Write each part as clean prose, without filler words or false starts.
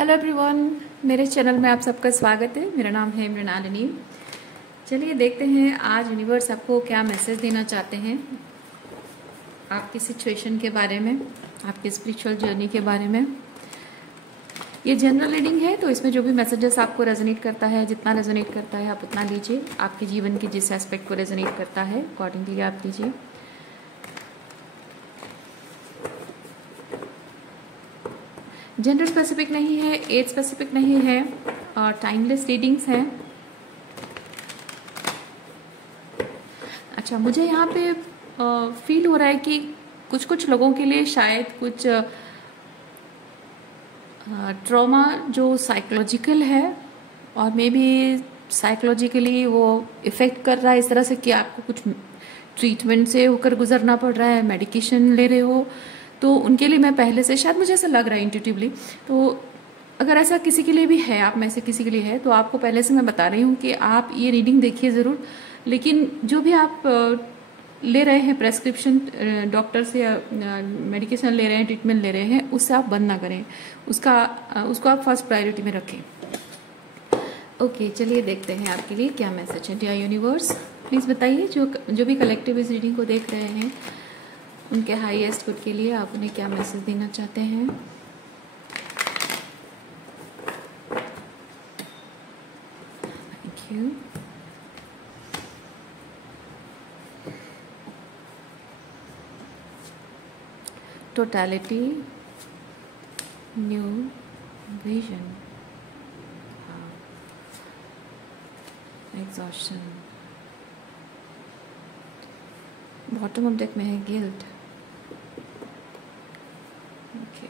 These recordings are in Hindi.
हेलो एवरीवन, मेरे चैनल में आप सबका स्वागत है। मेरा नाम है मृणालिनी। चलिए देखते हैं आज यूनिवर्स आपको क्या मैसेज देना चाहते हैं आपकी सिचुएशन के बारे में, आपकी स्पिरिचुअल जर्नी के बारे में। ये जनरल रीडिंग है, तो इसमें जो भी मैसेजेस आपको रेजोनेट करता है, जितना रेजोनेट करता है आप उतना लीजिए। आपके जीवन के जिस एस्पेक्ट को रेजोनेट करता है अकॉर्डिंगली आप लीजिए। जेंडर स्पेसिफिक नहीं है, एज स्पेसिफिक नहीं है और टाइमलेस रीडिंग्स हैं। अच्छा, मुझे यहाँ पे फील हो रहा है कि कुछ कुछ लोगों के लिए शायद कुछ ट्रॉमा जो साइकोलॉजिकल है और मे बी साइकोलॉजिकली वो इफेक्ट कर रहा है इस तरह से कि आपको कुछ ट्रीटमेंट से होकर गुजरना पड़ रहा है, मेडिकेशन ले रहे हो, तो उनके लिए मैं पहले से, शायद मुझे ऐसा लग रहा है इंट्यूटिवली, तो अगर ऐसा किसी के लिए भी है, आप में से किसी के लिए है, तो आपको पहले से मैं बता रही हूँ कि आप ये रीडिंग देखिए ज़रूर। लेकिन जो भी आप ले रहे हैं प्रेस्क्रिप्शन डॉक्टर से या मेडिकेशन ले रहे हैं, ट्रीटमेंट ले रहे हैं, उससे आप बंद ना करें, उसको आप फर्स्ट प्रायोरिटी में रखें। ओके, चलिए देखते हैं आपके लिए क्या मैसेज है। डियर यूनिवर्स, प्लीज़ बताइए जो भी कलेक्टिव इस रीडिंग को देख रहे हैं उनके हाईएस्ट गुड के लिए आप उन्हें क्या मैसेज देना चाहते हैं। Thank you. Totality, new vision, exhaustion, bottom of deck में है गिल्ट। ओके,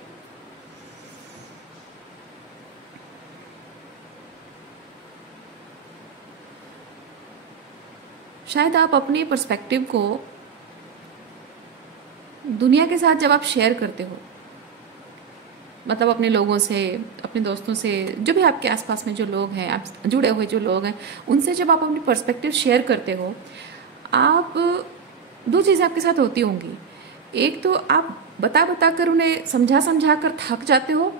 शायद आप अपनी पर्सपेक्टिव को दुनिया के साथ जब आप शेयर करते हो, मतलब अपने लोगों से, अपने दोस्तों से, जो भी आपके आसपास में जो लोग हैं, आप जुड़े हुए जो लोग हैं, उनसे जब आप अपनी पर्सपेक्टिव शेयर करते हो, आप दो चीज़ें आपके साथ होती होंगी। एक तो आप बता कर उन्हें समझा कर थक जाते हो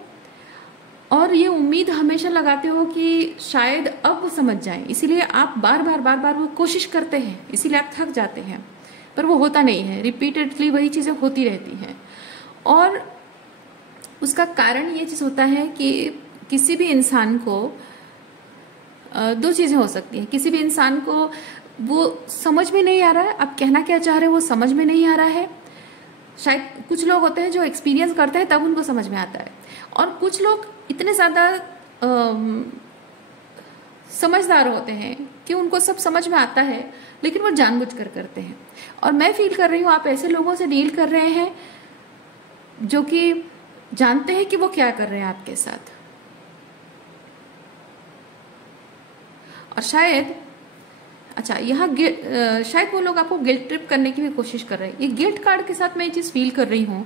और ये उम्मीद हमेशा लगाते हो कि शायद अब वो समझ जाएं, इसीलिए आप बार बार वो कोशिश करते हैं, इसीलिए आप थक जाते हैं, पर वो होता नहीं है। रिपीटेडली वही चीज़ें होती रहती हैं और उसका कारण ये चीज़ होता है कि किसी भी इंसान को दो चीज़ें हो सकती हैं। किसी भी इंसान को वो समझ में नहीं आ रहा है, आप कहना क्या चाह रहे हो वो समझ में नहीं आ रहा है। शायद कुछ लोग होते हैं जो एक्सपीरियंस करते हैं तब उनको समझ में आता है, और कुछ लोग इतने ज़्यादा समझदार होते हैं कि उनको सब समझ में आता है, लेकिन वो जानबूझकर करते हैं। और मैं फील कर रही हूँ आप ऐसे लोगों से डील कर रहे हैं जो कि जानते हैं कि वो क्या कर रहे हैं आपके साथ, और शायद अच्छा यहाँ शायद वो लोग आपको गिल्ट ट्रिप करने की भी कोशिश कर रहे हैं। ये गिल्ट कार्ड के साथ मैं ये चीज़ फील कर रही हूँ।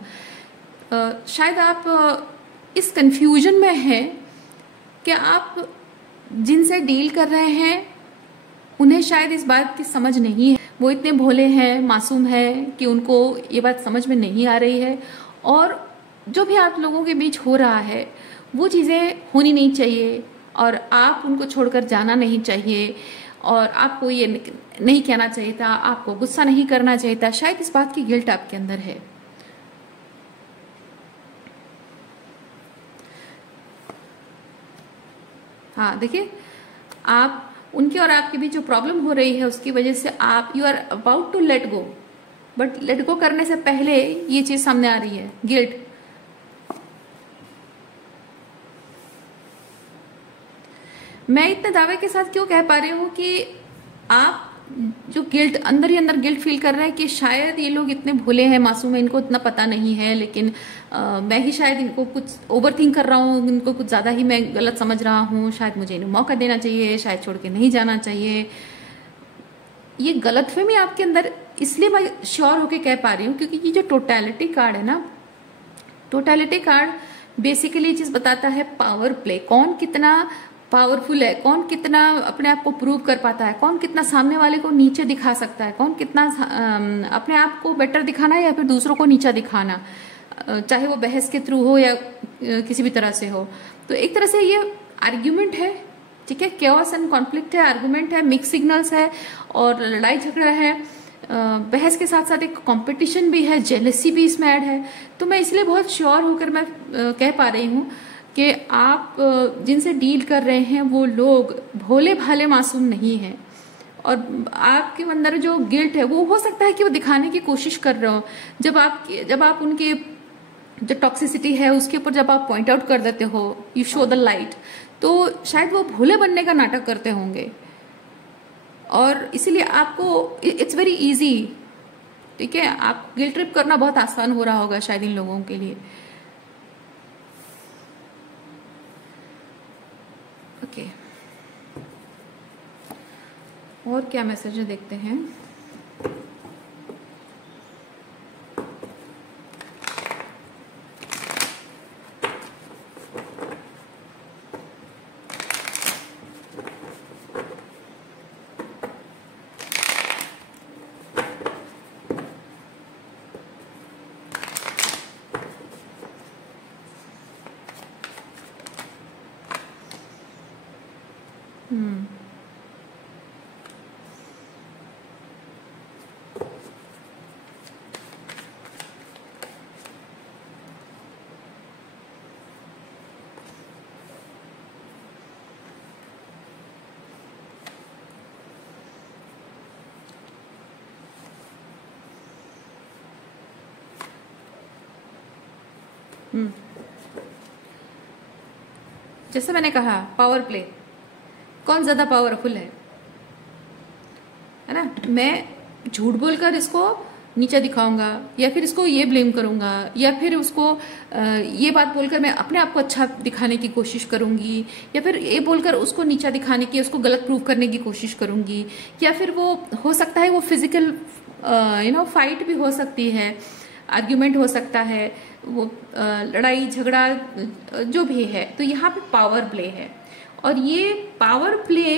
शायद आप इस कंफ्यूजन में हैं कि आप जिनसे डील कर रहे हैं उन्हें शायद इस बात की समझ नहीं है, वो इतने भोले हैं, मासूम हैं कि उनको ये बात समझ में नहीं आ रही है, और जो भी आप लोगों के बीच हो रहा है वो चीज़ें होनी नहीं चाहिए और आप उनको छोड़कर जाना नहीं चाहिए, और आपको ये नहीं कहना चाहिए था, आपको गुस्सा नहीं करना चाहिए था। शायद इस बात की गिल्ट आपके अंदर है। हाँ, देखिए, आप उनके और आपके बीच जो प्रॉब्लम हो रही है उसकी वजह से आप you are about to let go, but let go करने से पहले ये चीज सामने आ रही है, गिल्ट। मैं इतने दावे के साथ क्यों कह पा रही हूँ कि आप जो गिल्ट अंदर ही अंदर गिल्ट फील कर रहे हैं कि शायद ये लोग इतने भोले हैं, मासूम है, इनको इतना पता नहीं है, लेकिन मैं ही शायद इनको कुछ ओवर थिंक कर रहा हूँ, इनको कुछ ज़्यादा ही मैं गलत समझ रहा हूँ, शायद मुझे इन्हें मौका देना चाहिए, शायद छोड़ के नहीं जाना चाहिए। ये गलतफहमी आपके अंदर, इसलिए मैं श्योर होके कह पा रही हूँ क्योंकि ये जो टोटलिटी कार्ड है ना, टोटलिटी कार्ड बेसिकली ये चीज़ बताता है पावर प्ले, कौन कितना पावरफुल है, कौन कितना अपने आप को प्रूव कर पाता है, कौन कितना सामने वाले को नीचे दिखा सकता है, कौन कितना अपने आप को बेटर दिखाना है या फिर दूसरों को नीचा दिखाना, चाहे वो बहस के थ्रू हो या किसी भी तरह से हो। तो एक तरह से ये आर्ग्यूमेंट है, ठीक है, केओस एंड कॉन्फ्लिक्ट है, आर्गुमेंट है, मिक्स सिग्नल्स है और लड़ाई झगड़ा है, बहस के साथ साथ एक कंपटीशन भी है, जेलसी भी इसमें ऐड है। तो मैं इसलिए बहुत श्योर होकर मैं कह पा रही हूँ कि आप जिनसे डील कर रहे हैं वो लोग भोले भाले मासूम नहीं हैं, और आपके अंदर जो गिल्ट है वो हो सकता है कि वो दिखाने की कोशिश कर रहे हो। जब आप उनके जो टॉक्सिसिटी है उसके ऊपर जब आप पॉइंट आउट कर देते हो, यू शो द लाइट, तो शायद वो भोले बनने का नाटक करते होंगे, और इसीलिए आपको इट्स वेरी इजी, ठीक है, आप गिल्ट ट्रिप करना बहुत आसान हो रहा होगा शायद इन लोगों के लिए। ओके, और क्या मैसेज देखते हैं। जैसे मैंने कहा, पावर प्ले, कौन ज्यादा पावरफुल है ना। मैं झूठ बोलकर इसको नीचा दिखाऊंगा, या फिर इसको ये ब्लेम करूंगा, या फिर उसको ये बात बोलकर मैं अपने आप को अच्छा दिखाने की कोशिश करूंगी, या फिर ये बोलकर उसको नीचा दिखाने की, उसको गलत प्रूव करने की कोशिश करूंगी, या फिर वो हो सकता है वो फिजिकल फाइट भी हो सकती है, आर्ग्यूमेंट हो सकता है, वो लड़ाई झगड़ा जो भी है। तो यहाँ पे पावर प्ले है, और ये पावर प्ले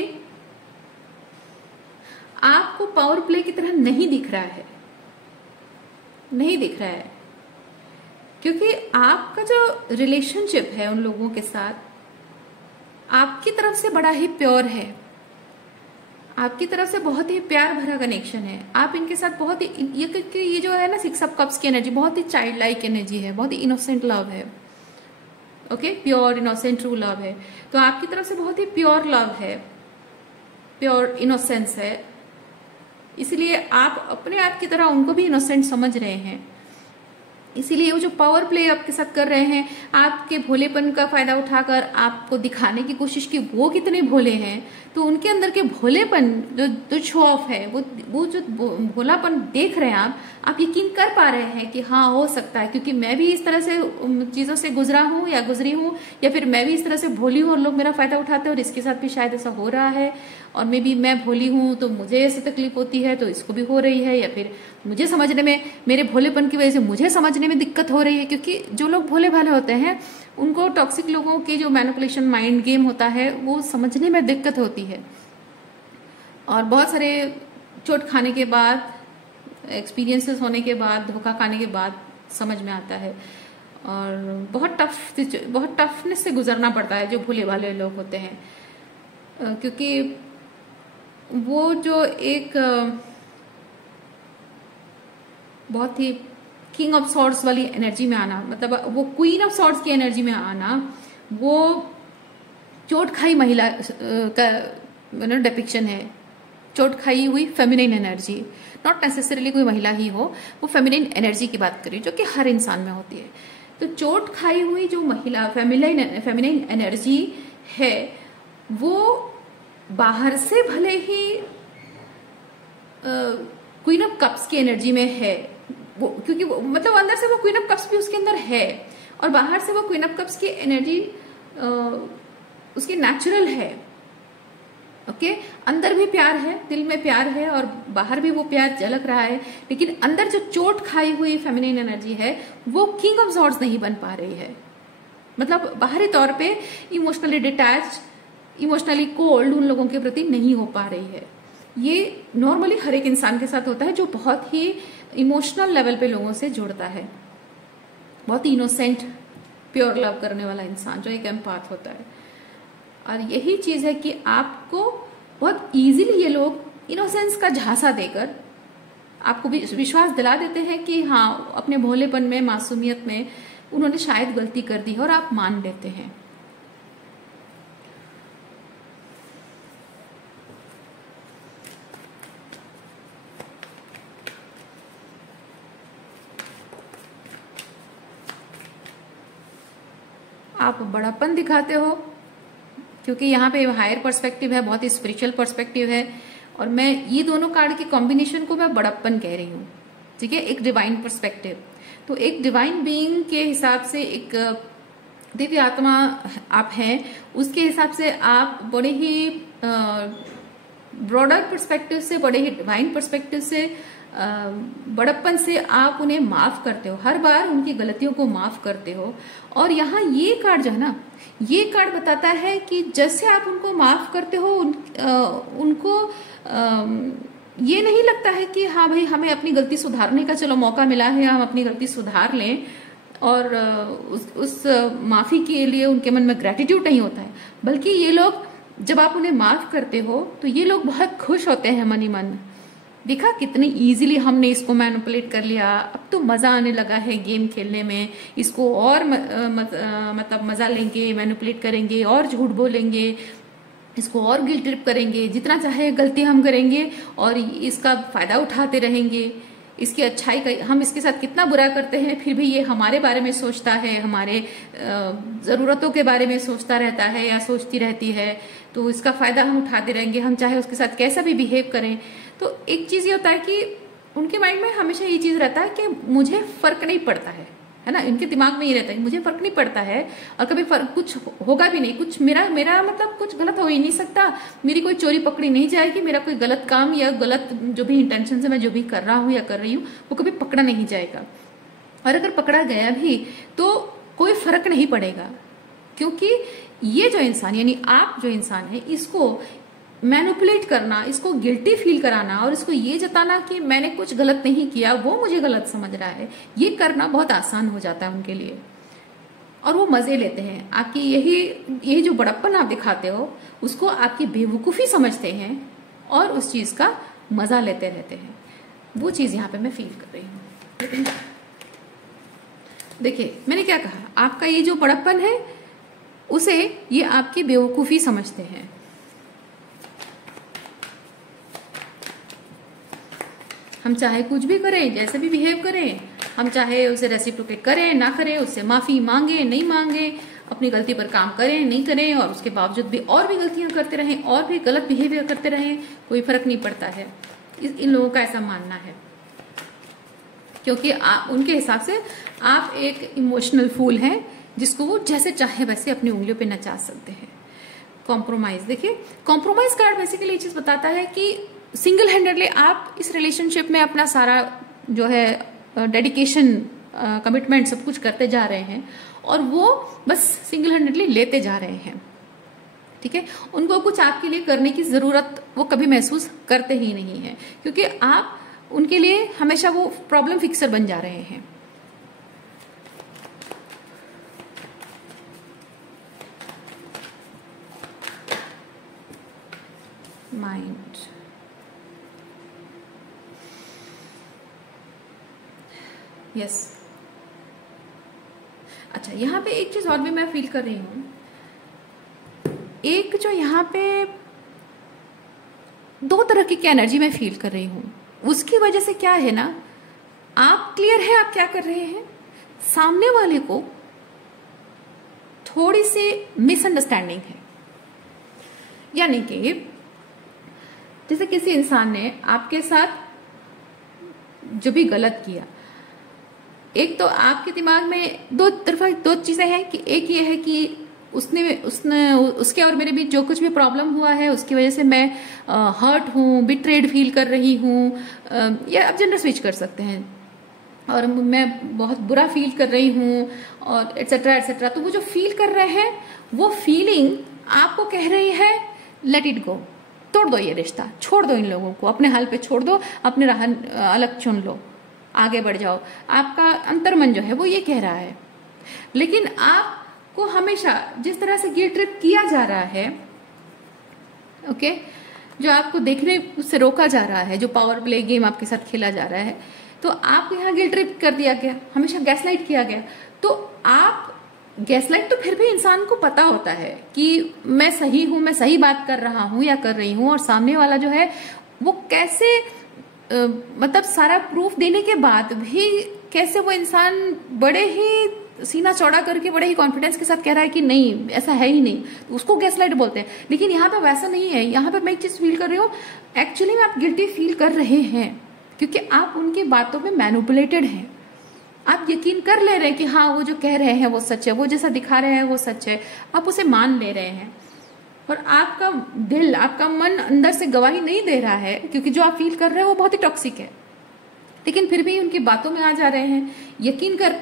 आपको पावर प्ले की तरह नहीं दिख रहा है, नहीं दिख रहा है, क्योंकि आपका जो रिलेशनशिप है उन लोगों के साथ आपकी तरफ से बड़ा ही प्योर है, आपकी तरफ से बहुत ही प्यार भरा कनेक्शन है। आप इनके साथ बहुत ही ये जो है ना 6 ऑफ कप्स की एनर्जी बहुत ही चाइल्ड लाइक एनर्जी है, बहुत ही इनोसेंट लव है, okay, pure innocent true love है। तो आपकी तरफ से बहुत ही प्योर लव है, प्योर इनोसेंस है, इसलिए आप अपने आप की तरह उनको भी इनोसेंट समझ रहे हैं। इसीलिए वो जो पावर प्ले आपके साथ कर रहे हैं, आपके भोलेपन का फायदा उठाकर आपको दिखाने की कोशिश की वो कितने भोले हैं, तो उनके अंदर के भोलेपन जो शो ऑफ है, वो जो भोलापन देख रहे हैं आप यकीन कर पा रहे हैं कि हाँ हो सकता है, क्योंकि मैं भी इस तरह से चीजों से गुजरा हूँ या गुजरी हूँ, या फिर मैं भी इस तरह से भोली हूँ और लोग मेरा फायदा उठाते हैं, और इसके साथ भी शायद ऐसा हो रहा है, और मे बी मैं भोली हूँ तो मुझे ऐसी तकलीफ होती है तो इसको भी हो रही है, या फिर मुझे समझने में, मेरे भोलेपन की वजह से मुझे समझने में दिक्कत हो रही है। क्योंकि जो लोग भोले भाले होते हैं उनको टॉक्सिक लोगों के जो मैनिपुलेशन माइंड गेम होता है वो समझने में दिक्कत होती है, और बहुत सारे चोट खाने के बाद, एक्सपीरियंसेस होने के बाद, धोखा खाने के बाद समझ में आता है, और बहुत टफनेस से गुजरना पड़ता है जो भोले भाले लोग होते हैं, क्योंकि वो जो एक बहुत ही किंग ऑफ सॉर्ड्स वाली एनर्जी में आना, मतलब वो क्वीन ऑफ सॉर्ड्स की एनर्जी में आना, वो चोट खाई महिला का डिपिक्शन है, चोट खाई हुई फेमिनिन एनर्जी, नॉट नेसेसरीली कोई महिला ही हो, वो फेमिनिन एनर्जी की बात करी जो कि हर इंसान में होती है। तो चोट खाई हुई जो महिला फेमिनिन एनर्जी है वो बाहर से भले ही क्वीन ऑफ कप्स की एनर्जी में है, वो क्योंकि वो मतलब अंदर से वो क्वीन ऑफ कप्स भी उसके अंदर है, और बाहर से वो क्वीन ऑफ कप्स की एनर्जी उसकी नेचुरल है, ओके। अंदर भी प्यार है, दिल में प्यार है, और बाहर भी वो प्यार झलक रहा है, लेकिन अंदर जो चोट खाई हुई फेमिनिन एनर्जी है वो किंग ऑफ सॉर्ड्स नहीं बन पा रही है, मतलब बाहरी तौर पे इमोशनली डिटैच्ड, इमोशनली कोल्ड उन लोगों के प्रति नहीं हो पा रही है। ये नॉर्मली हर एक इंसान के साथ होता है जो बहुत ही इमोशनल लेवल पे लोगों से जुड़ता है, बहुत ही इनोसेंट प्योर लव करने वाला इंसान जो एक एम्पाथ होता है। और यही चीज है कि आपको बहुत इजीली ये लोग इनोसेंस का झांसा देकर आपको भी विश्वास दिला देते हैं कि हाँ, अपने भोलेपन में, मासूमियत में उन्होंने शायद गलती कर दी है, और आप मान लेते हैं। आप बड़ापन दिखाते हो, क्योंकि यहाँ पे हायर पर्सपेक्टिव है, बहुत ही स्पिरिचुअल पर्सपेक्टिव है, और मैं ये दोनों कार्ड के कॉम्बिनेशन को मैं बड़प्पन कह रही हूँ। ठीक है, एक डिवाइन पर्सपेक्टिव। तो एक डिवाइन बीइंग के हिसाब से, एक दिव्य आत्मा आप हैं, उसके हिसाब से आप बड़े ही ब्रॉडर पर्सपेक्टिव से, बड़े ही डिवाइन पर्सपेक्टिव से, बड़प्पन से आप उन्हें माफ करते हो, हर बार उनकी गलतियों को माफ करते हो। और यहाँ ये कार्ड जो है ना, ये कार्ड बताता है कि जैसे आप उनको माफ करते हो, उनको ये नहीं लगता है कि हाँ भाई, हमें अपनी गलती सुधारने का चलो मौका मिला है, हम अपनी गलती सुधार लें, और उस माफी के लिए उनके मन में ग्रेटिट्यूड नहीं होता है। बल्कि ये लोग, जब आप उन्हें माफ करते हो तो ये लोग बहुत खुश होते हैं मन ही मन। देखा कितनी इजीली हमने इसको मैनिपुलेट कर लिया, अब तो मजा आने लगा है गेम खेलने में, इसको और मतलब मजा लेंगे, मैनिपुलेट करेंगे और झूठ बोलेंगे, इसको और गिल्ट ट्रिप करेंगे, जितना चाहे गलती हम करेंगे और इसका फायदा उठाते रहेंगे। इसकी अच्छाई का हम इसके साथ कितना बुरा करते हैं, फिर भी ये हमारे बारे में सोचता है, हमारे जरूरतों के बारे में सोचता रहता है या सोचती रहती है, तो इसका फायदा हम उठाते रहेंगे, हम चाहे उसके साथ कैसा भी बिहेव करें। तो एक चीज ये होता है कि उनके माइंड में हमेशा ये चीज रहता है कि मुझे फर्क नहीं पड़ता है ना, इनके दिमाग में ये रहता है मुझे फर्क नहीं पड़ता है, और कभी फर्क कुछ होगा भी नहीं, कुछ मेरा मतलब कुछ गलत हो ही नहीं सकता, मेरी कोई चोरी पकड़ी नहीं जाएगी, मेरा कोई गलत काम या गलत जो भी इंटेंशन से मैं जो भी कर रहा हूँ या कर रही हूँ वो कभी पकड़ा नहीं जाएगा। और अगर पकड़ा गया भी तो कोई फर्क नहीं पड़ेगा, क्योंकि ये जो इंसान, यानी आप जो इंसान है, इसको मैनिपुलेट करना, इसको गिल्टी फील कराना और इसको ये जताना कि मैंने कुछ गलत नहीं किया, वो मुझे गलत समझ रहा है, ये करना बहुत आसान हो जाता है उनके लिए, और वो मजे लेते हैं। आपकी यही जो बड़प्पन आप दिखाते हो उसको आपकी बेवकूफी समझते हैं और उस चीज का मजा लेते रहते हैं। वो चीज यहाँ पे मैं फील कर रही हूँ। देखिए मैंने क्या कहा, आपका ये जो बड़प्पन है उसे ये आपकी बेवकूफी समझते हैं। हम चाहे कुछ भी करें, जैसे भी बिहेव करें, हम चाहे उसे रेसिप्रोकेट करें ना करें, उससे माफी मांगे नहीं मांगे, अपनी गलती पर काम करें नहीं करें, और उसके बावजूद भी और भी गलतियां करते रहें और भी गलत बिहेवियर करते रहें, कोई फर्क नहीं पड़ता है। इन लोगों का ऐसा मानना है, क्योंकि उनके हिसाब से आप एक इमोशनल फूल हैं जिसको वो जैसे चाहे वैसे अपनी उंगलियों पे नचा सकते हैं। कॉम्प्रोमाइज, देखिए कॉम्प्रोमाइज कार्ड बेसिकली ये चीज बताता है कि सिंगल हैंडेडली आप इस रिलेशनशिप में अपना सारा जो है डेडिकेशन, कमिटमेंट सब कुछ करते जा रहे हैं, और वो बस सिंगल हैंडेडली लेते जा रहे हैं। ठीक है, उनको कुछ आपके लिए करने की जरूरत वो कभी महसूस करते ही नहीं है, क्योंकि आप उनके लिए हमेशा वो प्रॉब्लम फिक्सर बन जा रहे हैं। Mind, yes. अच्छा, यहाँ पे एक चीज और भी मैं फील कर रही हूँ, एक जो यहाँ पे दो तरह की एनर्जी मैं फील कर रही हूँ। उसकी वजह से क्या है ना, आप क्लियर है आप क्या कर रहे हैं, सामने वाले को थोड़ी सी मिसअंडरस्टैंडिंग है। यानी कि जैसे किसी इंसान ने आपके साथ जो भी गलत किया, एक तो आपके दिमाग में दो चीजें हैं कि एक ये है कि उसके और मेरे बीच जो कुछ भी प्रॉब्लम हुआ है उसकी वजह से मैं हर्ट हूँ, बिट्रेड फील कर रही हूँ, या आप जेंडर स्विच कर सकते हैं, और मैं बहुत बुरा फील कर रही हूँ, और एटसेट्रा एटसेट्रा। तो वो जो फील कर रहे हैं वो फीलिंग आपको कह रही है लेट इट गो, तोड़ दो ये रिश्ता, छोड़ दो इन लोगों को, अपने हाल पे छोड़ दो, अपने राह अलग चुन लो, आगे बढ़ जाओ। आपका अंतर्मन जो है वो ये कह रहा है। लेकिन आपको हमेशा जिस तरह से गिल्ट ट्रिप किया जा रहा है, ओके, जो आपको देखने से रोका जा रहा है, जो पावर प्ले गेम आपके साथ खेला जा रहा है, तो आपको यहाँ गिल्ट ट्रिप कर दिया गया, हमेशा गैसलाइट किया गया। तो आप गैसलाइट, तो फिर भी इंसान को पता होता है कि मैं सही हूं, मैं सही बात कर रहा हूं या कर रही हूं, और सामने वाला जो है वो कैसे मतलब सारा प्रूफ देने के बाद भी कैसे वो इंसान बड़े ही सीना चौड़ा करके बड़े ही कॉन्फिडेंस के साथ कह रहा है कि नहीं ऐसा है ही नहीं, तो उसको गैसलाइट बोलते हैं। लेकिन यहाँ पे वैसा नहीं है। यहाँ पे मैं एक चीज फील कर रही हूँ, एक्चुअली में आप गिल्टी फील कर रहे हैं क्योंकि आप उनकी बातों में मैनिपुलेटेड हैं। आप यकीन कर ले रहे हैं कि हाँ वो जो कह रहे हैं वो सच है, वो जैसा दिखा रहे हैं वो सच है, आप उसे मान ले रहे हैं। और आपका दिल, आपका मन अंदर से गवाही नहीं दे रहा है क्योंकि जो आप फील कर रहे हैं वो बहुत ही टॉक्सिक है, लेकिन फिर भी उनकी बातों में आ जा रहे हैं, यकीन कर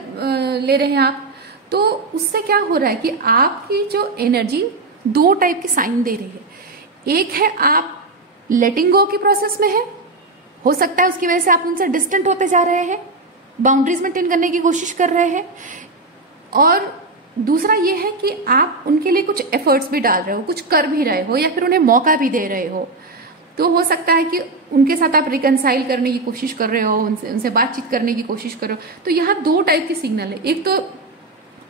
ले रहे हैं आप। तो उससे क्या हो रहा है कि आपकी जो एनर्जी दो टाइप की साइन दे रही है। एक है आप लेटिंग गो की प्रोसेस में है, हो सकता है उसकी वजह से आप उनसे डिस्टेंट होते जा रहे हैं, बाउंड्रीज मेंटेन करने की कोशिश कर रहे हैं। और दूसरा ये है कि आप उनके लिए कुछ एफर्ट्स भी डाल रहे हो, कुछ कर भी रहे हो, या फिर उन्हें मौका भी दे रहे हो। तो हो सकता है कि उनके साथ आप रिकनसाइल करने की कोशिश कर रहे हो, उनसे बातचीत करने की कोशिश कर रहे हो। तो यहाँ दो टाइप के सिग्नल है। एक तो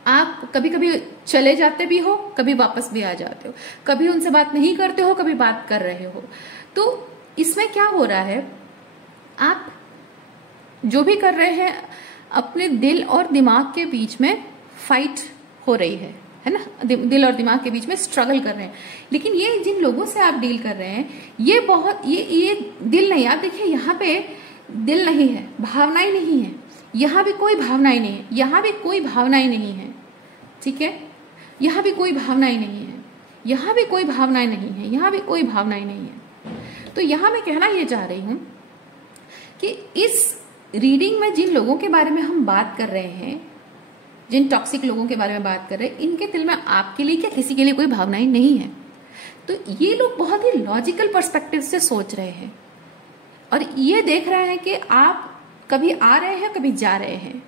आप कभी कभी चले जाते भी हो, कभी वापस भी आ जाते हो, कभी उनसे बात नहीं करते हो, कभी बात कर रहे हो। तो इसमें क्या हो रहा है, आप जो भी कर रहे हैं अपने दिल और दिमाग के बीच में फाइट हो रही है ना, दिल और दिमाग के बीच में स्ट्रगल कर रहे हैं। लेकिन ये जिन लोगों से आप डील कर रहे हैं ये बहुत ये दिल नहीं, आप देखिए यहाँ पे दिल नहीं है, भावनाएं नहीं है, यहाँ भी कोई भावनाएं नहीं है, यहाँ भी कोई भावनाएं नहीं है, ठीक है, यहाँ भी कोई भावनाएं नहीं है, यहाँ भी कोई भावनाएं नहीं है, यहाँ भी कोई भावनाएं नहीं है। तो यहाँ मैं कहना ये चाह रही हूं कि इस रीडिंग में जिन लोगों के बारे में हम बात कर रहे हैं, जिन टॉक्सिक लोगों के बारे में बात कर रहे हैं, इनके दिल में आपके लिए क्या किसी के लिए कोई भावनाएं नहीं है। तो ये लोग बहुत ही लॉजिकल पर्सपेक्टिव से सोच रहे हैं और ये देख रहे हैं कि आप कभी आ रहे हैं कभी जा रहे हैं,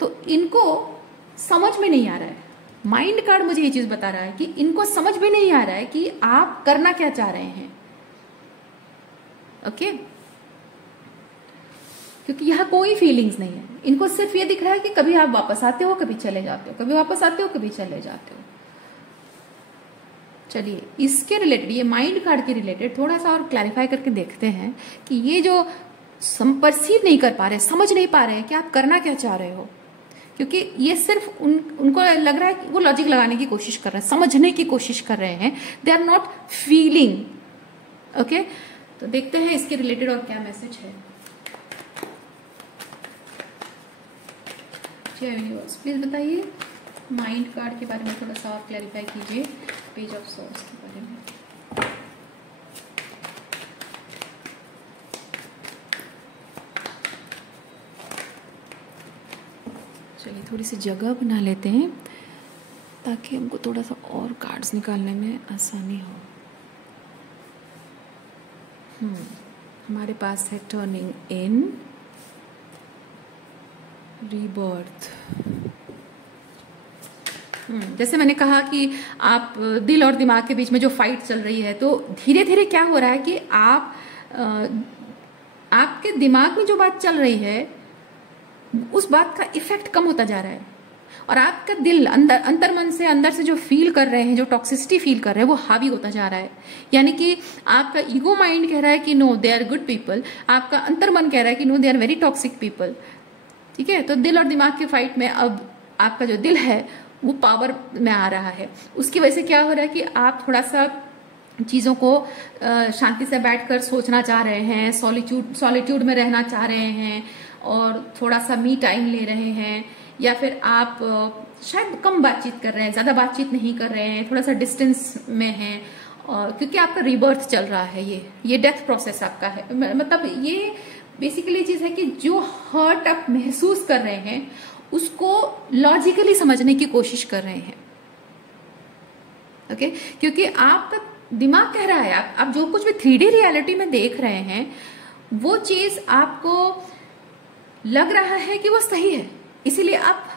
तो इनको समझ में नहीं आ रहा है। माइंड कार्ड मुझे ये चीज बता रहा है कि इनको समझ में नहीं आ रहा है कि आप करना क्या चाह रहे हैं। ओके, क्योंकि यहाँ कोई फीलिंग्स नहीं है, इनको सिर्फ ये दिख रहा है कि कभी आप वापस आते हो कभी चले जाते हो, कभी वापस आते हो कभी चले जाते हो। चलिए इसके रिलेटेड, ये माइंड कार्ड के रिलेटेड थोड़ा सा और क्लैरिफाई करके देखते हैं कि ये जो परसीव नहीं कर पा रहे, समझ नहीं पा रहे हैं कि आप करना क्या चाह रहे हो, क्योंकि ये सिर्फ उनको लग रहा है कि वो लॉजिक लगाने की कोशिश कर रहे हैं, समझने की कोशिश कर रहे हैं, they are not feeling. Okay, तो देखते हैं इसके रिलेटेड और क्या मैसेज है। प्लीज बताइए माइंड कार्ड के बारे में थोड़ा सा और क्लैरिफाई कीजिए, पेज ऑफ सॉर्ड्स के बारे में। चलिए थोड़ी सी जगह बना लेते हैं ताकि हमको थोड़ा सा और कार्ड्स निकालने में आसानी हो। हमारे पास है टर्निंग इन, रीबर्थ। जैसे मैंने कहा कि आप दिल और दिमाग के बीच में जो फाइट चल रही है, तो धीरे धीरे क्या हो रहा है कि आपके दिमाग में जो बात चल रही है उस बात का इफेक्ट कम होता जा रहा है और आपका दिल अंतर्मन से अंदर से जो फील कर रहे हैं, जो टॉक्सिसिटी फील कर रहे हैं, वो हावी होता जा रहा है। यानी कि आपका ईगो माइंड कह रहा है कि no they are good people, आपका अंतर्मन कह रहा है कि no they are very toxic people. ठीक है, तो दिल और दिमाग के फाइट में अब आपका जो दिल है वो पावर में आ रहा है। उसकी वजह से क्या हो रहा है कि आप थोड़ा सा चीजों को शांति से बैठकर सोचना चाह रहे हैं, सॉलिट्यूड में रहना चाह रहे हैं और थोड़ा सा मी टाइम ले रहे हैं, या फिर आप शायद कम बातचीत कर रहे हैं, ज्यादा बातचीत नहीं कर रहे हैं, थोड़ा सा डिस्टेंस में हैं, और क्योंकि आपका रीबर्थ चल रहा है, ये डेथ प्रोसेस आपका है। मतलब ये बेसिकली चीज है कि जो हर्ट आप महसूस कर रहे हैं उसको लॉजिकली समझने की कोशिश कर रहे हैं। ओके, क्योंकि आपका दिमाग कह रहा है, आप जो कुछ भी 3D रियलिटी में देख रहे हैं वो चीज आपको लग रहा है कि वो सही है, इसीलिए आप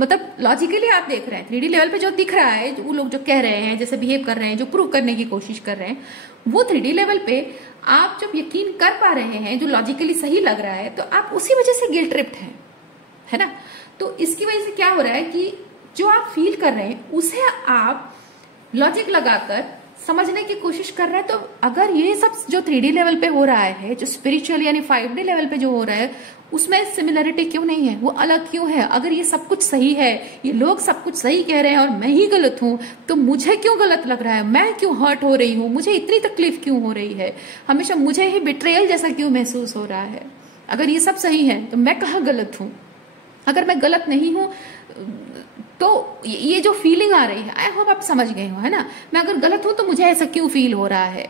मतलब लॉजिकली आप देख रहे हैं 3D लेवल पे जो दिख रहा है, वो लोग जो कह रहे हैं, जैसे बिहेव कर रहे हैं, जो प्रूव करने की कोशिश कर रहे हैं, वो 3D लेवल पे आप जब यकीन कर पा रहे हैं, जो लॉजिकली सही लग रहा है, तो आप उसी वजह से गिल्ट ट्रिप्ड हैं, है ना। तो इसकी वजह से क्या हो रहा है कि जो आप फील कर रहे हैं उसे आप लॉजिक लगाकर समझने की कोशिश कर रहे हैं। तो अगर ये सब जो 3D लेवल पे हो रहा है, जो स्पिरिचुअल यानी 5D लेवल पे जो हो रहा है, उसमें सिमिलरिटी क्यों नहीं है, वो अलग क्यों है? अगर ये सब कुछ सही है, ये लोग सब कुछ सही कह रहे हैं और मैं ही गलत हूं, तो मुझे क्यों गलत लग रहा है? मैं क्यों हर्ट हो रही हूँ? मुझे इतनी तकलीफ क्यों हो रही है? हमेशा मुझे ही बिट्रेयल जैसा क्यों महसूस हो रहा है? अगर ये सब सही है तो मैं कहाँ गलत हूँ? अगर मैं गलत नहीं हूं तो ये जो फीलिंग आ रही है, आई होप आप समझ गए हो, है ना। मैं अगर गलत हूं तो मुझे ऐसा क्यों फील हो रहा है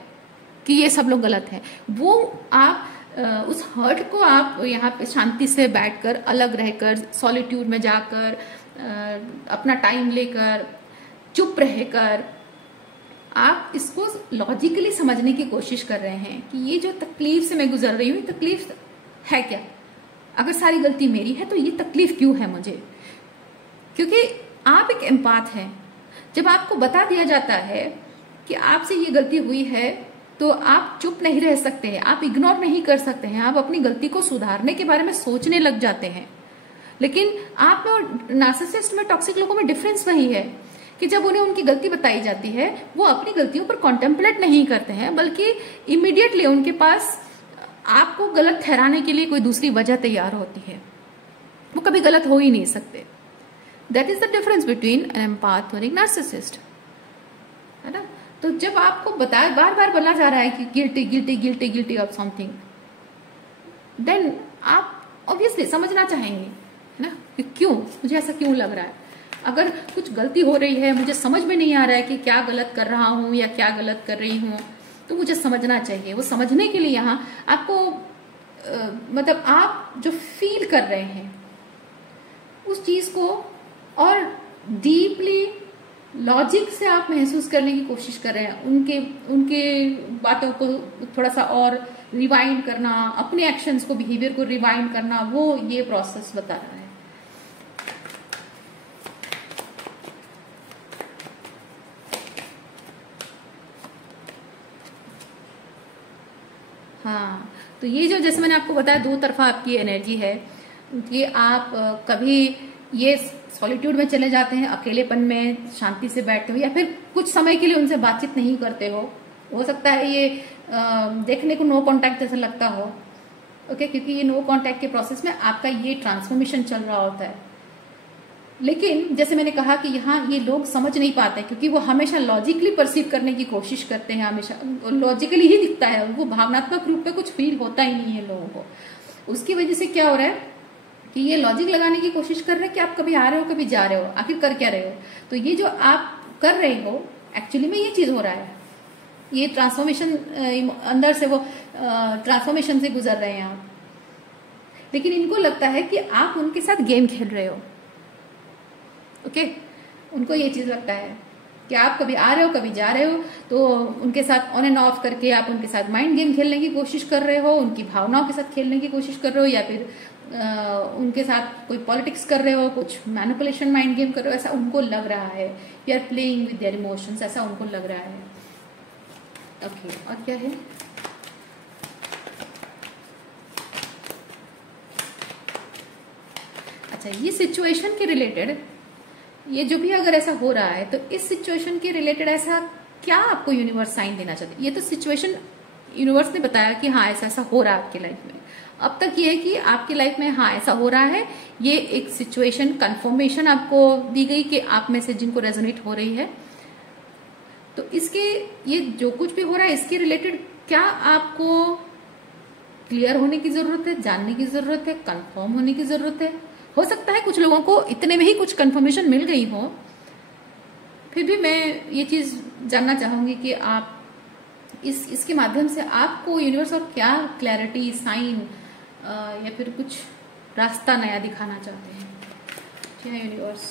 कि ये सब लोग गलत हैं? वो आप उस हर्ट को आप यहाँ पे शांति से बैठकर, अलग रहकर, सॉलिट्यूड में जाकर, अपना टाइम लेकर, चुप रहकर आप इसको लॉजिकली समझने की कोशिश कर रहे हैं कि ये जो तकलीफ से मैं गुजर रही हूँ, ये तकलीफ है क्या? अगर सारी गलती मेरी है तो ये तकलीफ क्यों है मुझे? क्योंकि आप एक एम्पाथ हैं। जब आपको बता दिया जाता है कि आपसे ये गलती हुई है, तो आप चुप नहीं रह सकते हैं, आप इग्नोर नहीं कर सकते हैं, आप अपनी गलती को सुधारने के बारे में सोचने लग जाते हैं। लेकिन आप में और नार्सिसिस्ट में, टॉक्सिक लोगों में डिफरेंस वही है कि जब उन्हें उनकी गलती बताई जाती है, वो अपनी गलतियों पर कॉन्टेम्पलेट नहीं करते हैं, बल्कि इमीडिएटली उनके पास आपको गलत ठहराने के लिए कोई दूसरी वजह तैयार होती है। वो कभी गलत हो ही नहीं सकते। That is the difference between an empath और एक नार्सिसिस्ट, है ना। तो जब आपको बार बार बोला जा रहा है कि guilty guilty guilty guilty of something, then आप ऑब्वियसली समझना चाहेंगे, है ना, कि क्यों मुझे ऐसा क्यों लग रहा है। अगर कुछ गलती हो रही है, मुझे समझ में नहीं आ रहा है कि क्या गलत कर रहा हूं या क्या गलत कर रही हूं, तो मुझे समझना चाहिए। वो समझने के लिए यहाँ आपको मतलब आप जो फील कर रहे हैं उस चीज को और डीपली लॉजिक से आप महसूस करने की कोशिश कर रहे हैं, उनके बातों को थोड़ा सा और रिवाइंड करना, अपने एक्शंस को, बिहेवियर को रिवाइंड करना, वो ये प्रोसेस बता रहा है। हाँ, तो ये जो जैसे मैंने आपको बताया, दो तरफा आपकी एनर्जी है कि आप कभी ये सॉलिट्यूड में चले जाते हैं, अकेलेपन में शांति से बैठते हो, या फिर कुछ समय के लिए उनसे बातचीत नहीं करते हो सकता है ये देखने को नो कांटेक्ट जैसा लगता हो, ओके, क्योंकि ये नो कांटेक्ट के प्रोसेस में आपका ये ट्रांसफॉर्मेशन चल रहा होता है। लेकिन जैसे मैंने कहा कि यहाँ ये लोग समझ नहीं पाते, क्योंकि वो हमेशा लॉजिकली परसीव करने की कोशिश करते हैं, हमेशा लॉजिकली ही दिखता है, वो भावनात्मक रूप में कुछ फील होता ही नहीं है लोगों को। उसकी वजह से क्या हो रहा है कि ये लॉजिक लगाने की कोशिश कर रहे हैं कि आप कभी आ रहे हो, कभी जा रहे हो, आखिर कर क्या रहे हो। तो ये जो आप कर रहे हो, एक्चुअली में ये चीज हो रहा है, ये ट्रांसफॉर्मेशन अंदर से, वो ट्रांसफॉर्मेशन से गुजर रहे हैं आप। लेकिन इनको लगता है कि आप उनके साथ गेम खेल रहे हो, ओके। उनको ये चीज लगता है कि आप कभी आ रहे हो, कभी जा रहे हो, तो उनके साथ ऑन एंड ऑफ करके आप उनके साथ माइंड गेम खेलने की कोशिश कर रहे हो, उनकी भावनाओं के साथ खेलने की कोशिश कर रहे हो, या फिर उनके साथ कोई पॉलिटिक्स कर रहे हो, कुछ मैनिपुलेशन माइंड गेम कर रहे हो, ऐसा उनको लग रहा है। You are playing with their emotions, ऐसा उनको लग रहा है, ओके। और क्या है, अच्छा, ये सिचुएशन के रिलेटेड, ये जो भी अगर ऐसा हो रहा है, तो इस सिचुएशन के रिलेटेड ऐसा क्या आपको यूनिवर्स साइन देना चाहते हैं? ये तो सिचुएशन यूनिवर्स ने बताया कि हाँ ऐसा ऐसा हो रहा है आपकी लाइफ में। अब तक ये है कि आपकी लाइफ में हाँ ऐसा हो रहा है, ये एक सिचुएशन कंफर्मेशन आपको दी गई कि आप में से जिनको रेजोनेट हो रही है। तो इसके, ये जो कुछ भी हो रहा है इसके रिलेटेड क्या आपको क्लियर होने की जरूरत है, जानने की जरूरत है, कंफर्म होने की जरूरत है? हो सकता है कुछ लोगों को इतने में ही कुछ कंफर्मेशन मिल गई हो, फिर भी मैं ये चीज जानना चाहूंगी कि आप इसके माध्यम से आपको यूनिवर्स और क्या क्लैरिटी, साइन या फिर कुछ रास्ता नया दिखाना चाहते हैं। क्या यूनिवर्स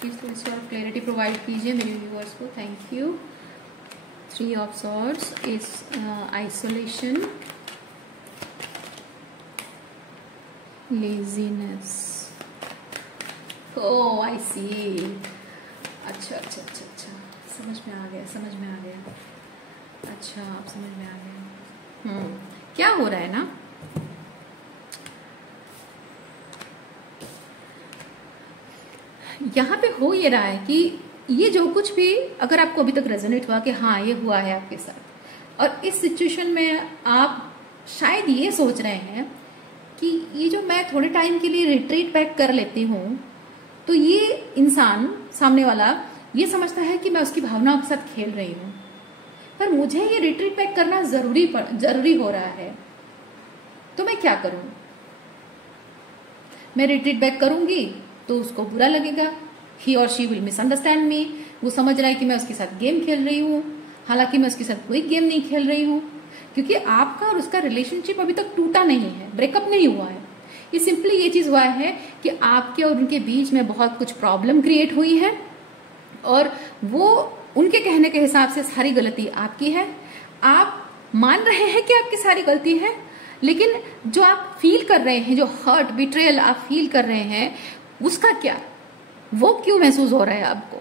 प्लीज थोड़ी और क्लैरिटी प्रोवाइड कीजिए मेरे यूनिवर्स को, thank you. 3 of swords is isolation, laziness, oh I see. अच्छा अच्छा अच्छा अच्छा, समझ में आ गया, समझ में आ गया। अच्छा, आप समझ में आ गया। क्या हो रहा है ना, यहाँ पे हो ये रहा है कि ये जो कुछ भी अगर आपको अभी तक रेजोनेट हुआ कि हाँ ये हुआ है आपके साथ, और इस सिचुएशन में आप शायद ये सोच रहे हैं कि ये जो मैं थोड़े टाइम के लिए रिट्रीट बैक कर लेती हूँ, तो ये इंसान सामने वाला ये समझता है कि मैं उसकी भावनाओं के साथ खेल रही हूँ, पर मुझे ये रिट्रीट बैक करना जरूरी हो रहा है, तो मैं क्या करूँ? मैं रिट्रीट बैक करूंगी तो उसको बुरा लगेगा, ही और शी विल मिसअंडरस्टैंड मी। वो समझ रहा है कि मैं उसके साथ गेम खेल रही हूँ, हालांकि मैं उसके साथ कोई गेम नहीं खेल रही हूँ, क्योंकि आपका और उसका रिलेशनशिप अभी तक टूटा नहीं है, ब्रेकअप नहीं हुआ है। ये सिंपली ये चीज हुआ है कि आपके और उनके बीच में बहुत कुछ प्रॉब्लम क्रिएट हुई है, और वो उनके कहने के हिसाब से सारी गलती आपकी है। आप मान रहे हैं कि आपकी सारी गलती है, लेकिन जो आप फील कर रहे हैं, जो हर्ट बिट्रेयल आप फील कर रहे हैं, उसका क्या, वो क्यों महसूस हो रहा है आपको,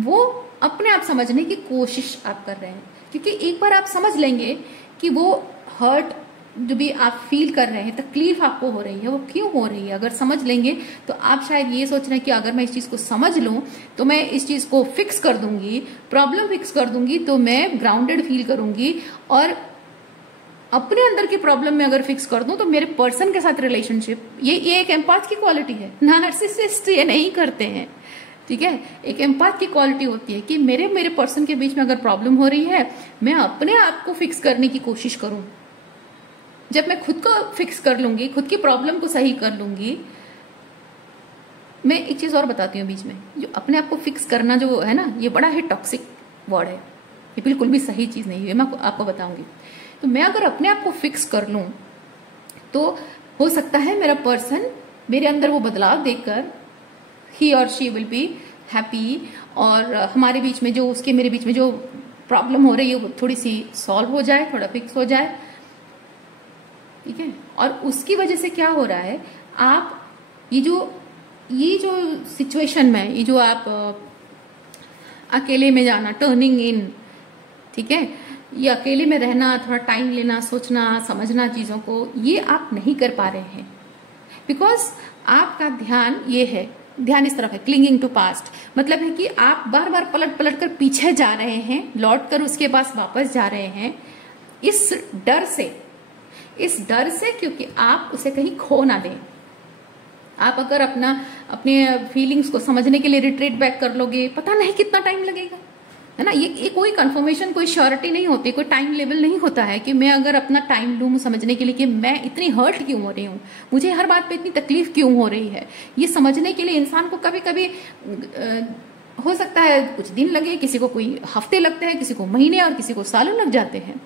वो अपने आप समझने की कोशिश आप कर रहे हैं। क्योंकि एक बार आप समझ लेंगे कि वो हर्ट जो भी आप फील कर रहे हैं, तकलीफ आपको हो रही है, वो क्यों हो रही है, अगर समझ लेंगे तो आप शायद ये सोच रहे हैं कि अगर मैं इस चीज को समझ लूं तो मैं इस चीज को फिक्स कर दूंगी, प्रॉब्लम फिक्स कर दूंगी, तो मैं ग्राउंडेड फील करूंगी, और अपने अंदर की प्रॉब्लम में अगर फिक्स कर दूं तो मेरे पर्सन के साथ रिलेशनशिप, ये एक एम्पैथ की क्वालिटी है। नार्सिसिस्ट ये नहीं करते हैं, ठीक है। एक एम्पैथ की क्वालिटी होती है कि मेरे पर्सन के बीच में अगर प्रॉब्लम हो रही है, मैं अपने आप को फिक्स करने की कोशिश करूं। जब मैं खुद को फिक्स कर लूंगी, खुद की प्रॉब्लम को सही कर लूंगी। मैं एक चीज और बताती हूँ बीच में, जो अपने आप को फिक्स करना जो है ना, ये बड़ा ही टॉक्सिक वर्ड है, ये बिल्कुल भी सही चीज नहीं है, मैं आपको बताऊंगी। तो मैं अगर अपने आप को फिक्स कर लूं तो हो सकता है मेरा पर्सन मेरे अंदर वो बदलाव देखकर ही और शी विल बी हैप्पी, और हमारे बीच में जो, उसके मेरे बीच में जो प्रॉब्लम हो रही है वो थोड़ी सी सॉल्व हो जाए, थोड़ा फिक्स हो जाए, ठीक है। और उसकी वजह से क्या हो रहा है, आप ये जो सिचुएशन में, ये जो आप अकेले में जाना, टर्निंग इन, ठीक है, ये अकेले में रहना, थोड़ा टाइम लेना, सोचना समझना चीजों को, ये आप नहीं कर पा रहे हैं, बिकॉज आपका ध्यान ये है, ध्यान इस तरफ है, क्लिंगिंग टू पास्ट, मतलब है कि आप बार बार पलट पलट कर पीछे जा रहे हैं, लौट कर उसके पास वापस जा रहे हैं, इस डर से क्योंकि आप उसे कहीं खो ना दें। आप अगर अपने फीलिंग्स को समझने के लिए रिट्रीट बैक कर लोगे, पता नहीं कितना टाइम लगेगा, है ना। ये कोई कंफर्मेशन, कोई श्योरिटी नहीं होती, कोई टाइम लेवल नहीं होता है कि मैं अगर अपना टाइम लूं समझने के लिए कि मैं इतनी हर्ट क्यों हो रही हूँ, मुझे हर बात पे इतनी तकलीफ क्यों हो रही है। ये समझने के लिए इंसान को कभी कभी हो सकता है कुछ दिन लगे, किसी को कोई हफ्ते लगते हैं, किसी को महीने, और किसी को सालों लग जाते हैं।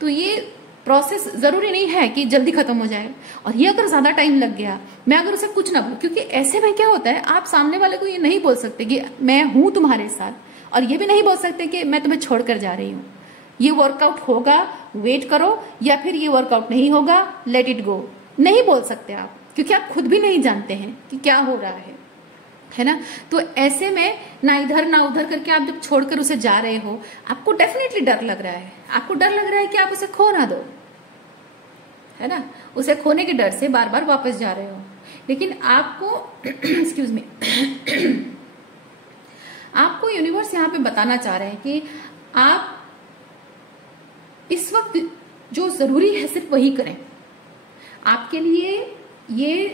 तो ये प्रोसेस जरूरी नहीं है कि जल्दी खत्म हो जाए। और ये अगर ज्यादा टाइम लग गया, मैं अगर उसे कुछ ना बोलूं, क्योंकि ऐसे में क्या होता है, आप सामने वाले को ये नहीं बोल सकते कि मैं हूं तुम्हारे साथ, और ये भी नहीं बोल सकते कि मैं तुम्हें छोड़कर जा रही हूं, ये वर्कआउट होगा, वेट करो, या फिर ये वर्कआउट नहीं होगा, लेट इट गो, नहीं बोल सकते आप, क्योंकि आप खुद भी नहीं जानते हैं कि क्या हो रहा है ना। तो ऐसे में ना इधर ना उधर करके आप जब छोड़कर उसे जा रहे हो, आपको डेफिनेटली डर लग रहा है, आपको डर लग रहा है कि आप उसे खो ना दो, है ना। उसे खोने के डर से बार बार वापस जा रहे हो, लेकिन आपको एक्सक्यूज मी आपको यूनिवर्स यहाँ पे बताना चाह रहे हैं कि आप इस वक्त जो जरूरी है सिर्फ वही करें। आपके लिए ये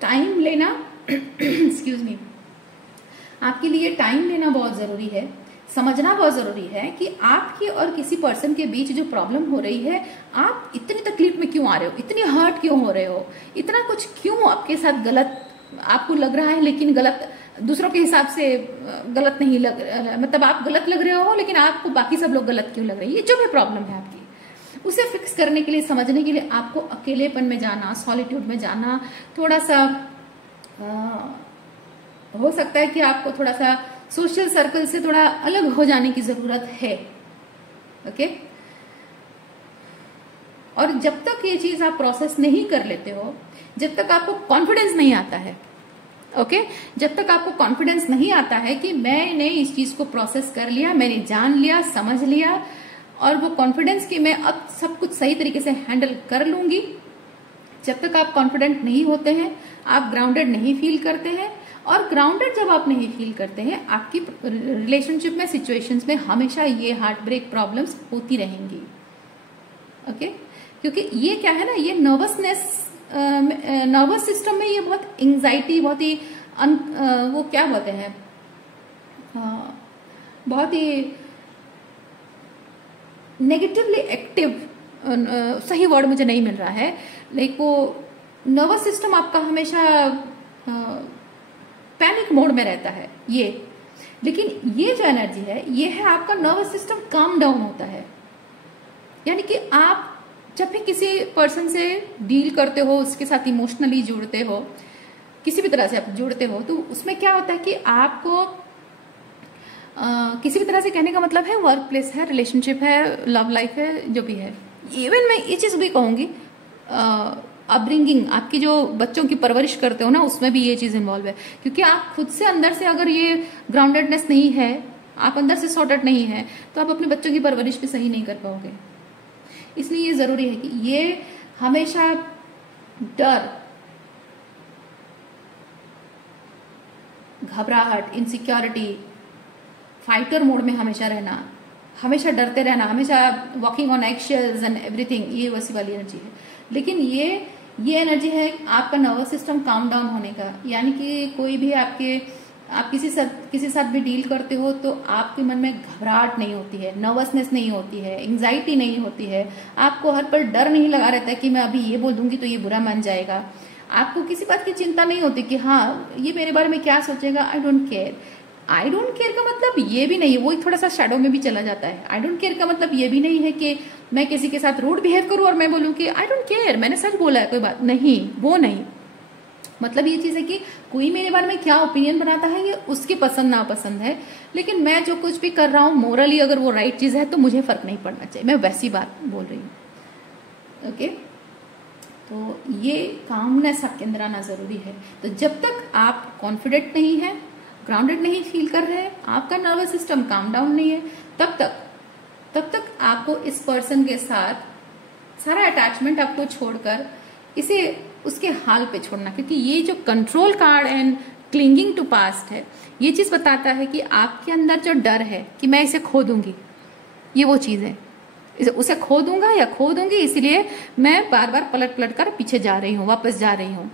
टाइम लेना एक्सक्यूज मी, आपके लिए टाइम लेना बहुत जरूरी है, समझना बहुत जरूरी है कि आपके और किसी पर्सन के बीच जो प्रॉब्लम हो रही है, आप इतनी तकलीफ में क्यों आ रहे हो, इतनी हर्ट क्यों हो रहे हो, इतना कुछ क्यों आपके साथ गलत आपको लग रहा है, लेकिन गलत दूसरों के हिसाब से गलत नहीं लग, मतलब आप गलत लग रहे हो लेकिन आपको बाकी सब लोग गलत क्यों लग रहे हैं। ये जो भी प्रॉब्लम है आपकी, उसे फिक्स करने के लिए, समझने के लिए आपको अकेलेपन में जाना, सॉलिट्यूड में जाना, थोड़ा सा हो सकता है कि आपको थोड़ा सा सोशल सर्कल से थोड़ा अलग हो जाने की जरूरत है, ओके। और जब तक ये चीज आप प्रोसेस नहीं कर लेते हो, जब तक आपको कॉन्फिडेंस नहीं आता है ओके जब तक आपको कॉन्फिडेंस नहीं आता है कि मैंने इस चीज को प्रोसेस कर लिया, मैंने जान लिया, समझ लिया, और वो कॉन्फिडेंस कि मैं अब सब कुछ सही तरीके से हैंडल कर लूंगी, जब तक आप कॉन्फिडेंट नहीं होते हैं, आप ग्राउंडेड नहीं फील करते हैं। और ग्राउंडेड जब आप नहीं फील करते हैं, आपकी रिलेशनशिप में, सिचुएशंस में हमेशा ये हार्ट ब्रेक प्रॉब्लम्स होती रहेंगी। ओके क्योंकि ये क्या है ना, ये नर्वस सिस्टम में ये बहुत एंजाइटी, बहुत ही वो क्या बोलते हैं, बहुत ही नेगेटिवली एक्टिव, सही वर्ड मुझे नहीं मिल रहा है, लाइक वो नर्वस सिस्टम आपका हमेशा पैनिक मोड में रहता है ये। लेकिन ये जो एनर्जी है, ये है आपका नर्वस सिस्टम काम डाउन होता है। यानी कि आप जब भी किसी पर्सन से डील करते हो, उसके साथ इमोशनली जुड़ते हो, किसी भी तरह से आप जुड़ते हो, तो उसमें क्या होता है कि आपको किसी भी तरह से, कहने का मतलब है वर्क प्लेस है, रिलेशनशिप है, लव लाइफ है, जो भी है। इवन मैं ये चीज भी कहूंगी, अपब्रिंगिंग, आपकी जो बच्चों की परवरिश करते हो ना, उसमें भी ये चीज इन्वॉल्व है। क्योंकि आप खुद से अंदर से अगर ये ग्राउंडेडनेस नहीं है, आप अंदर से सॉर्टेड नहीं है, तो आप अपने बच्चों की परवरिश भी सही नहीं कर पाओगे। इसलिए ये जरूरी है कि ये हमेशा डर, घबराहट, इनसिक्योरिटी, फाइटर मोड में हमेशा रहना, हमेशा डरते रहना, हमेशा walking on eggshells and everything, ये वैसी वाली एनर्जी है। लेकिन ये एनर्जी है आपका नर्वस सिस्टम काम डाउन होने का। यानी कि कोई भी आप किसी साथ भी डील करते हो, तो आपके मन में घबराहट नहीं होती है, नर्वसनेस नहीं होती है, एंजाइटी नहीं होती है, आपको हर पल डर नहीं लगा रहता है कि मैं अभी ये बोल दूंगी तो ये बुरा मान जाएगा, आपको किसी बात की चिंता नहीं होती कि हाँ ये मेरे बारे में क्या सोचेगा। I don't care. I don't care का मतलब ये भी नहीं है, वो थोड़ा सा शैडो में भी चला जाता है। आई डोंट केयर का मतलब ये भी नहीं है कि मैं किसी के साथ रूड बिहेव करूं और मैं बोलूं कि आई डोंट केयर, मैंने सच बोला है, कोई बात नहीं, वो नहीं। मतलब ये चीज है कि कोई मेरे बारे में क्या ओपिनियन बनाता है, ये उसकी पसंद नापसंद है, लेकिन मैं जो कुछ भी कर रहा हूं मोरली अगर वो राइट चीज है तो मुझे फर्क नहीं पड़ना चाहिए। मैं वैसी बात बोल रही हूँ। ओके तो ये कामनेस आपके अंदर आना जरूरी है। तो जब तक आप कॉन्फिडेंट नहीं है, ग्राउंडेड नहीं फील कर रहे हैं, आपका नर्वस सिस्टम काम डाउन नहीं है, तब तक आपको इस पर्सन के साथ सारा अटैचमेंट आपको छोड़कर इसे उसके हाल पे छोड़ना। क्योंकि ये जो control card and clinging to past है, ये चीज बताता है कि आपके अंदर जो डर है कि मैं इसे खो दूंगी, ये वो चीज है, उसे खो दूंगा या खो दूंगी, इसलिए मैं बार बार पलट पलट कर पीछे जा रही हूँ, वापस जा रही हूँ।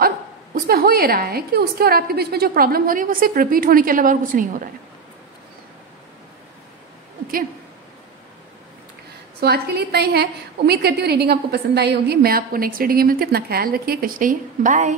और उसमें हो ये रहा है कि उसके और आपके बीच में जो प्रॉब्लम हो रही है वो सिर्फ रिपीट होने के अलावा और कुछ नहीं हो रहा है। ओके सो आज के लिए इतना ही है। उम्मीद करती हूँ रीडिंग आपको पसंद आई होगी। मैं आपको नेक्स्ट रीडिंग में मिलती हूँ। अपना ख्याल रखिए, खुश रहिए, बाय।